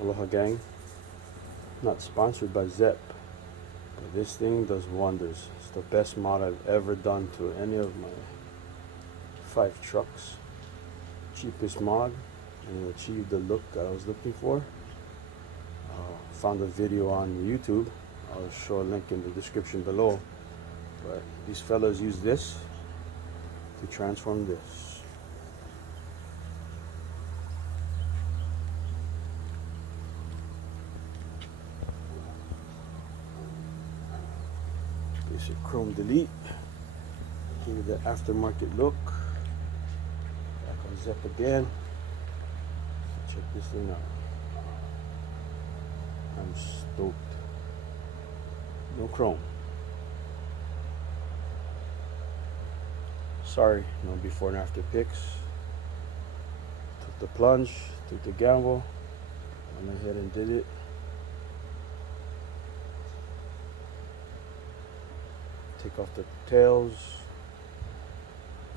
Aloha gang, not sponsored by Zep, but this thing does wonders. It's the best mod I've ever done to any of my 5 trucks. Cheapest mod, and it achieved the look that I was looking for. Found a video on YouTube. I'll show a link in the description below, but these fellas use this to transform this. Basic chrome delete, give it the aftermarket look. Back on Zep again. Check this thing out. I'm stoked. No chrome. Sorry, no before and after pics. Took the plunge, took the gamble, went ahead and did it. Take off the tails,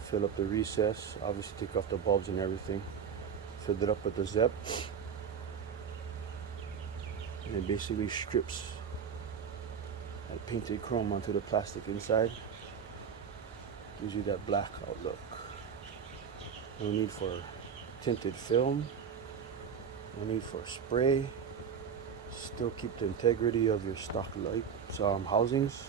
fill up the recess, obviously take off the bulbs and everything, fill it up with the Zep, and it basically strips that painted chrome onto the plastic inside, gives you that blackout look. No need for tinted film, no need for spray, still keep the integrity of your stock light housings.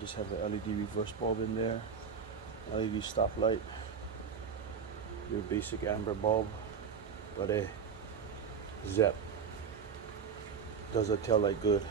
Just have the LED reverse bulb in there, LED stoplight, your basic amber bulb, but Zep does a tail light good.